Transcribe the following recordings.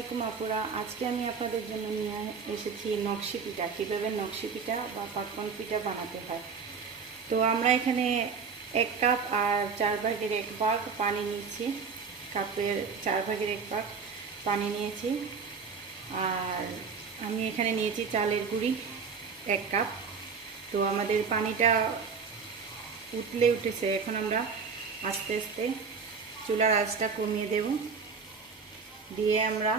আলাইকুম আপুরা, আজকে আমি আপনাদের জন্য নিয়ে এসেছি নকশি পিঠা। কীভাবে নকশি পিঠা বা পাকন পিঠা বানাতে হয়? তো আমরা এখানে এক কাপ আর চার ভাগের এক ভাগ পানি নিয়েছি কাপের চার ভাগের এক ভাগ পানি নিয়েছি। আর আমি এখানে নিয়েছি চালের গুঁড়ি এক কাপ। তো আমাদের পানিটা উতলে উঠেছে। এখন আমরা আস্তে আস্তে চুলার আঁচটা কমিয়ে দেব। দিয়ে আমরা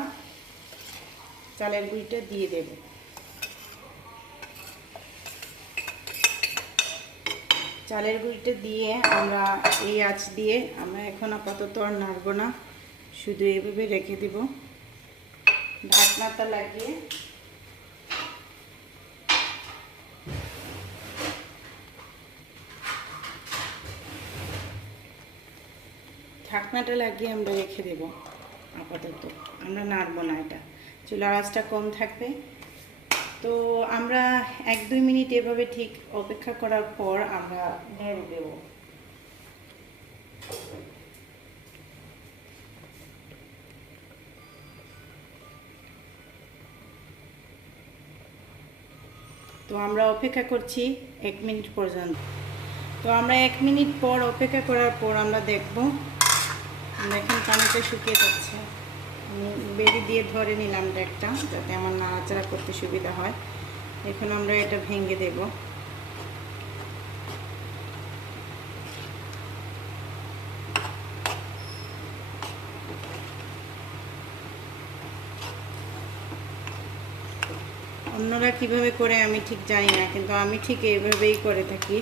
চালের গুঁড়িটা দিয়ে দেব। চালের গুঁড়িটা দিয়ে আমরা এই আঁচ দিয়ে আমরা এখন আপাতত আর নাড়ব না, শুধু এভাবে রেখে দেব। ঢাকনাটা লাগিয়ে ঢাকনাটা লাগিয়ে আমরা রেখে দেব। আপাতত। আমরা নাড়ব না এটা। চুলার আঁচটা কম থাকবে। তো আমরা এক দুই মিনিট এভাবে ঠিক অপেক্ষা করার পর আমরা নেড়ে দেব। তো আমরা অপেক্ষা করছি এক মিনিট পর্যন্ত। তো আমরা এক মিনিট পর অপেক্ষা করার পর আমরা দেখব দেখেন পানিটা শুকিয়ে যাচ্ছে। আমি দিয়ে ধরে নিলাম একটা যাতে আমার নাড়াচাড়া করতে সুবিধা হয়। এখন আমরা এটা ভেঙে দেব। অন্যরা কীভাবে করে আমি ঠিক জানি না, কিন্তু আমি ঠিক এইভাবেই করে থাকি।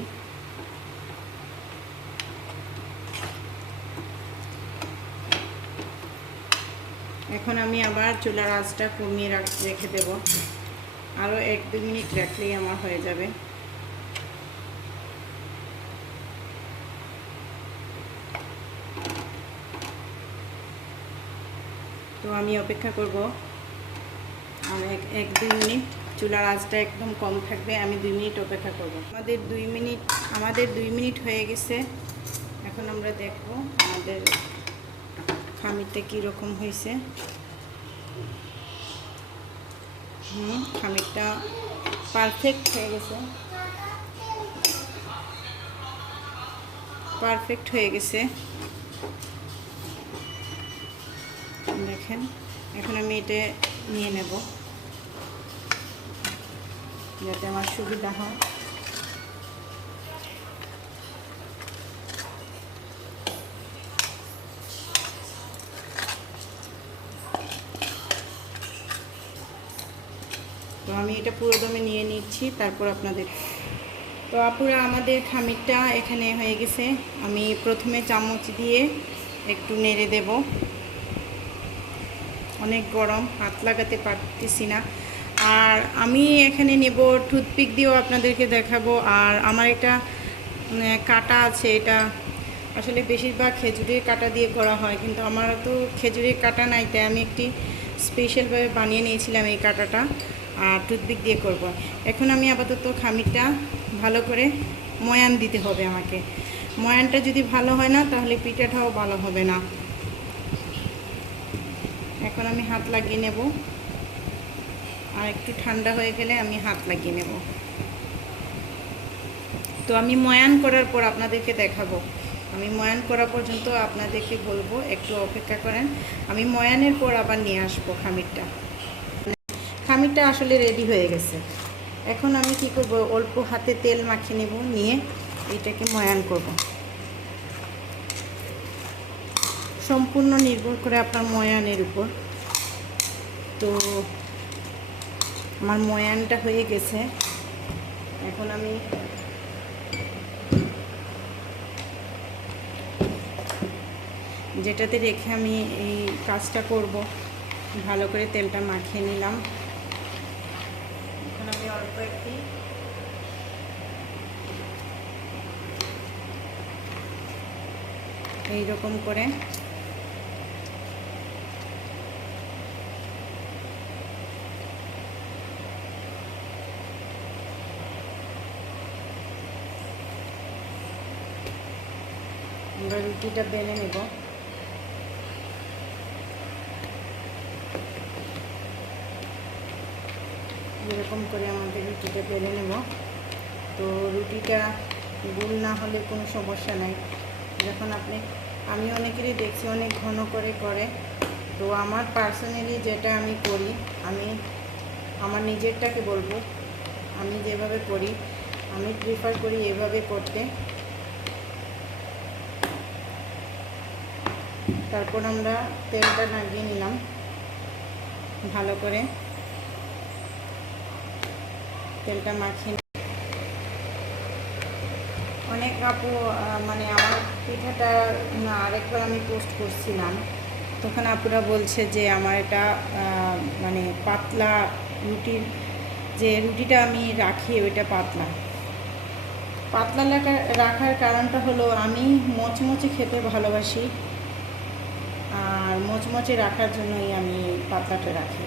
এখন আমি আবার চুলার আঁচটা কমিয়ে রেখে দেব। আরও এক দু মিনিট রাখলেই আমার হয়ে যাবে। তো আমি অপেক্ষা করব। আর এক এক দুই মিনিট চুলার আঁচটা একদম কম থাকবে, আমি দুই মিনিট অপেক্ষা করব। আমাদের দুই মিনিট আমাদের দুই মিনিট হয়ে গেছে। এখন আমরা দেখব আমাদের খামিরটা কীরকম হয়েছে? হুম, খামিরটা পারফেক্ট হয়ে গেছে। পারফেক্ট হয়ে গেছে। দেখেন, এখন আমি এটা নিয়ে নেব। যাতে আমার সুবিধা হয়। আমি এটা পুরো দমে নিয়ে নিচ্ছি, তারপর আপনাদের। তো আপুরা, আমাদের খামিরটা এখানে হয়ে গেছে। আমি প্রথমে চামচ দিয়ে একটু নেড়ে দেব। অনেক গরম, হাত লাগাতে পারতেছি না। আর আমি এখানে নেব টুথপিক দিয়েও আপনাদেরকে দেখাবো। আর আমার এটা কাটা আছে, এটা আসলে বেশিরভাগ খেজুরের কাটা দিয়ে করা হয়, কিন্তু আমার তো খেজুরের কাটা নাই, তাই আমি একটি স্পেশালভাবে বানিয়ে নিয়েছিলাম এই কাটাটা। টুথপিক দিয়ে করব। এখন আমি আপাতত খামিরটা ভালো করে ময়ান দিতে হবে আমাকে। ময়ানটা যদি ভালো হয় না, তাহলে পিঠাটাও ভালো হবে না। এখন আমি হাত লাগিয়ে নেব। আর একটু ঠান্ডা হয়ে গেলে আমি হাত লাগিয়ে নেব। তো আমি ময়ান করার পর আপনাদেরকে দেখাবো। আমি ময়ান করা পর্যন্ত আপনাদেরকে বলব, একটু অপেক্ষা করেন। আমি ময়ানের পর আবার নিয়ে আসব খামিরটা। খামিরটা আসলে রেডি হয়ে গেছে। এখন আমি কি করব? অল্প হাতে তেল মাখিয়ে নেব, নিয়ে এটাকে ময়ান করব। সম্পূর্ণ নির্ভর করে আপনার ময়ানের উপর। তো আমার ময়ানটা হয়ে গেছে। এখন আমি যেটাতে রেখে আমি এই কাজটা করব, ভালো করে তেলটা মাখিয়ে নিলাম। এই রকম করে। আমরা রুটিটা বেলে নেব। এরকম করে আমাদের রুটিটা বেলে নেব। তো রুটিটা গুল না হলে কোনো সমস্যা নাই। যখন আপনি, আমি অনেকেরই দেখছি অনেক ঘন করে করে। তো আমার পার্সোনালি যেটা আমি করি, আমি, আমার নিজেরটাকে বলব, আমি যেভাবে করি, আমি প্রিফার করি এভাবে করতে। তারপর আমরা তেলটা লাগিয়ে নিলাম, ভালো করে। তেলটা মাখিয়ে অনেক আপু মানে আমার পিঠাটা আরেকবার আমি পোস্ট করছিলাম। তখন আপুরা বলছে যে আমার এটা মানে পাতলা রুটির, যে রুটিটা আমি রাখি ওইটা পাতলা। পাতলা রাখা- রাখার কারণটা হলো আমি মচমচে খেতে ভালোবাসি। আর মচমচে রাখার জন্যই আমি পাতলাটা রাখি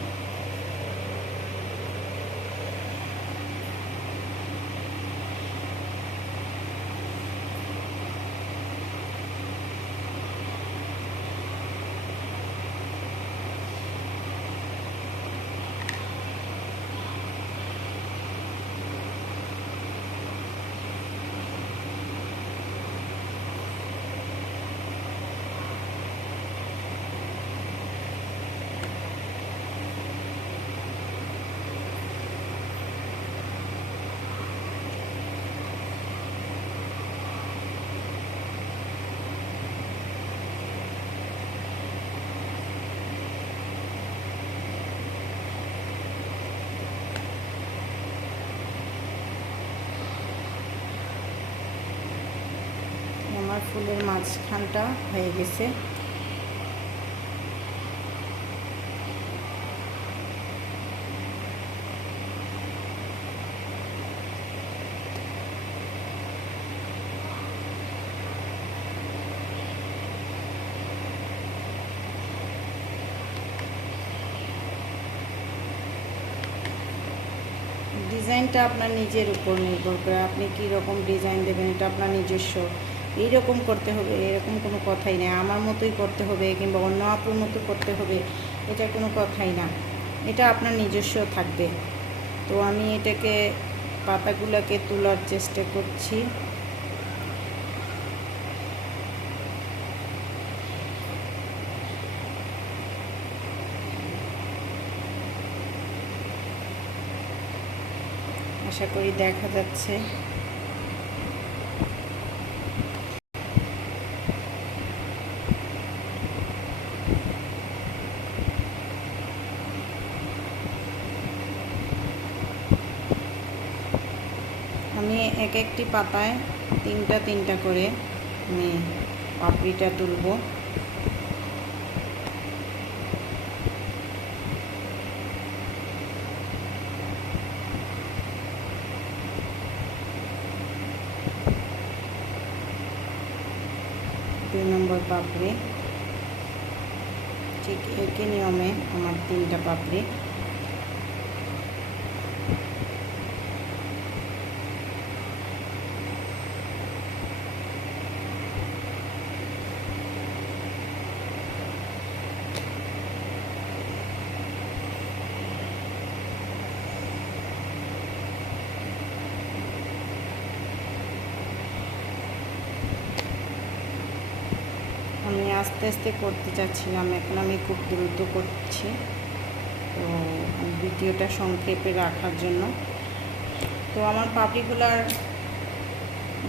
আমার ফুলের মাঝখানটা হয়ে গেছে। ডিজাইনটা আপনার নিজের উপর নির্ভর করে। আপনি কী রকম ডিজাইন দেবেন, এটা আপনার নিজস্ব। এইরকম করতে হবে, এরকম কোনো কথাই নেই। আমার মতোই করতে হবে কিংবা অন্য আপুর মতো করতে হবে, এটা কোনো কথাই না। এটা আপনার নিজস্ব থাকবে। তো আমি এটাকে পাতাগুলোকে তোলার চেষ্টা করছি। আশা করি দেখা যাচ্ছে। আমি এক একটি পাতায় তিনটা তিনটা করে আমি পাপড়িটা তুলব। দুই নম্বর পাপড়ি। ঠিক একই নিয়মে আমার তিনটা পাপড়ি। আমি আস্তে আস্তে করতে চাচ্ছিলাম, এখন আমি খুব দ্রুত করছি। তো ভিডিওটা সংক্ষেপে রাখার জন্য। তো আমার পাপড়িগুলার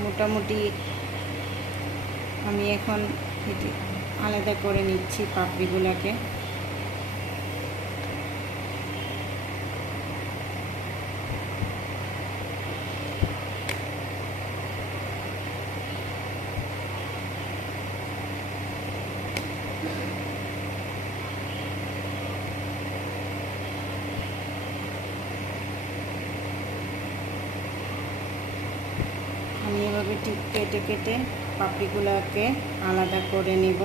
মোটামুটি আমি এখন আলাদা করে নিচ্ছি পাপড়িগুলোকে আমি এভাবে ঠিক কেটে কেটে পাপড়িগুলোকে আলাদা করে নিব।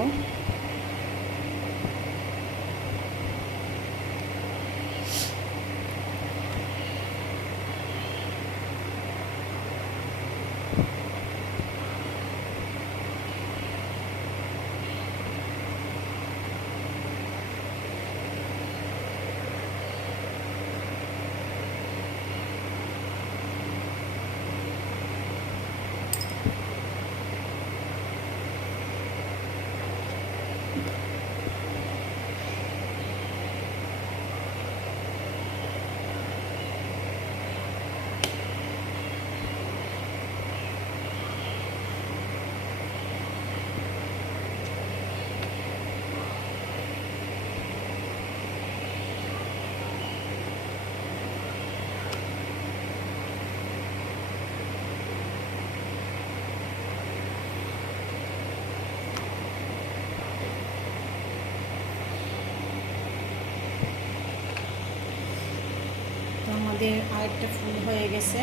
আমাদের আরেকটা ফুল হয়ে গেছে।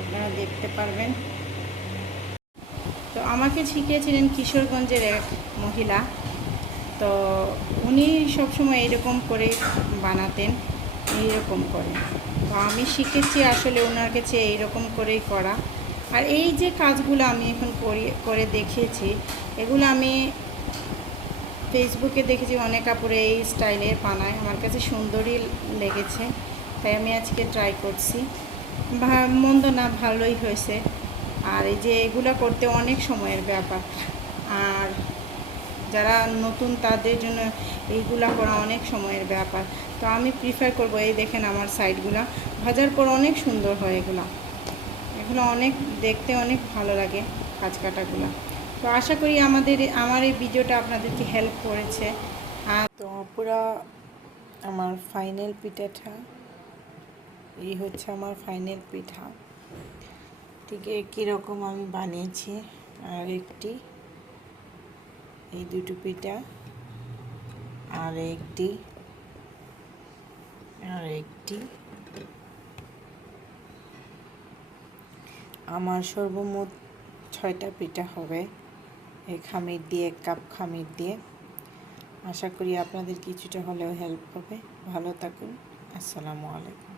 আপনারা দেখতে পারবেন। তো আমাকে শিখিয়েছিলেন কিশোরগঞ্জের এক মহিলা। তো উনি সবসময় এরকম করে বানাতেন, এইরকম করে। তো আমি শিখেছি আসলে ওনার কাছে এইরকম করেই করা। আর এই যে কাজগুলো আমি এখন করি, করে দেখিয়েছি এগুলো আমি ফেসবুকে দেখেছি, অনেক কাপড়ে এই স্টাইলের বানায়। আমার কাছে সুন্দরই লেগেছে। তাই আমি আজকে ট্রাই করছি। মন্দ না, ভালোই হয়েছে। আর এই যে এগুলো করতে অনেক সময়ের ব্যাপার। আর যারা নতুন, তাদের জন্য এইগুলা করা অনেক সময়ের ব্যাপার। তো আমি প্রিফার করব এই দেখেন আমার সাইডগুলা ভাজার পর অনেক সুন্দর হয় এগুলো। এগুলো অনেক, দেখতে অনেক ভালো লাগে কাজ কাটাগুলো। তো আশা করি আমাদের, আমার এই ভিডিওটা আপনাদেরকে হেল্প করেছে। আর তো পুরো আমার ফাইনাল পিঠাটা এই হচ্ছে আমার ফাইনাল পিঠা। ঠিক কীরকম আমি বানিয়েছি, আর একটি, এই দুটো পিঠা, আর একটি আর একটি। আমার সর্বমোট ছয়টা পিঠা হবে এই খামির দিয়ে, এক কাপ খামির দিয়ে। আশা করি আপনাদের কিছুটা হলেও হেল্প হবে। ভালো থাকুন। আসসালামু আলাইকুম।